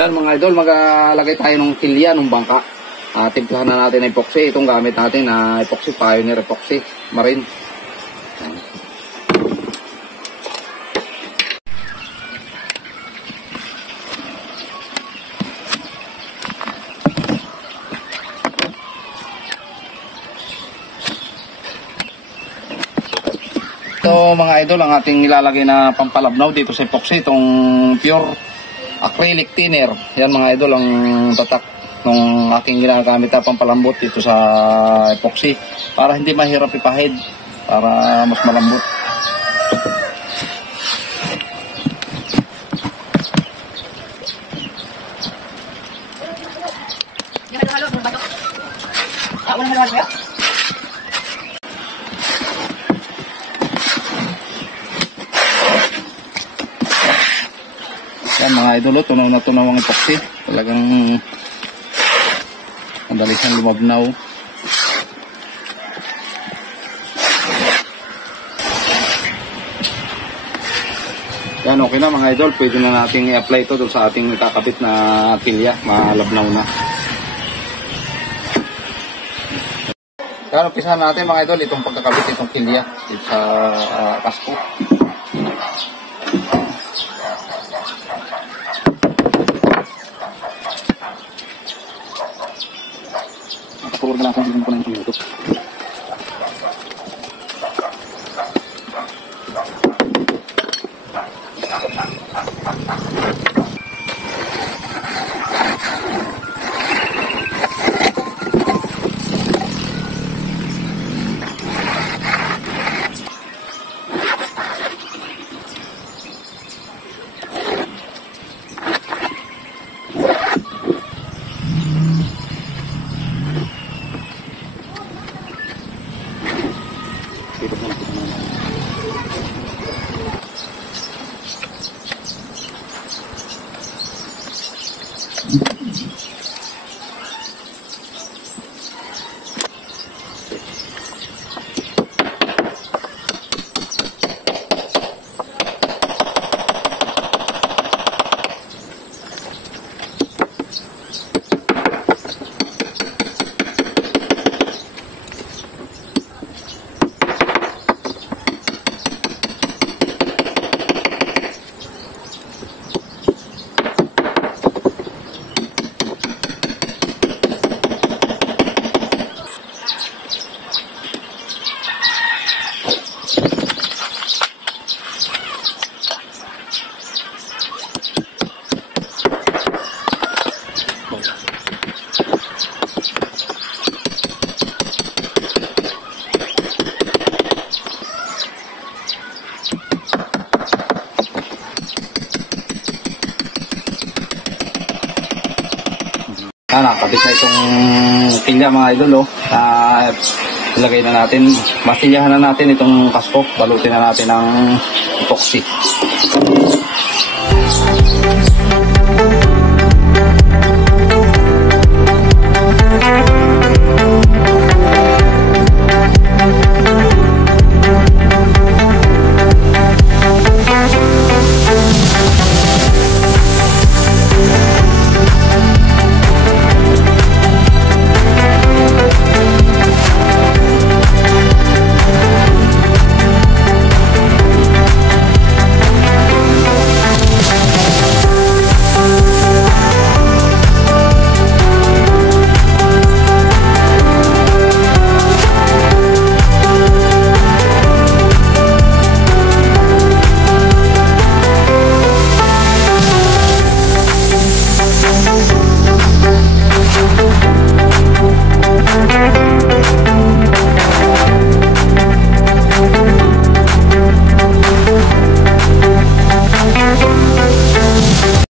Yan mga idol, maglagay tayo ng kilya ng bangka. Timplahan na natin ng epoxy. Itong gamit natin na epoxy, Pioneer Epoxy Marine. Yan. Ito mga idol, ang ating nilalagay na pampalabnaw dito sa epoxy, itong pure acrylic thinner. Yan mga idol ang tatak ng aking ginagamit na pampalambot dito sa epoxy para hindi mahirap ipahid, para mas malambot. Yan mga idol, tunaw na tunaw ang epoxy. Talagang madali siyang lumabnaw. Yan, okay na mga idol. Pwede na natin i-apply ito doon sa ating kakabit na pilya. Malabnaw na. Yan, umpisahan natin mga idol itong pagkakabit itong pilya dito sa kasko. Puro na natin din po ng minuto. Nakakabit na itong pilya mga idol. Ilagay na natin, masilyahan na natin itong kasko, balutin na natin ng epoxy.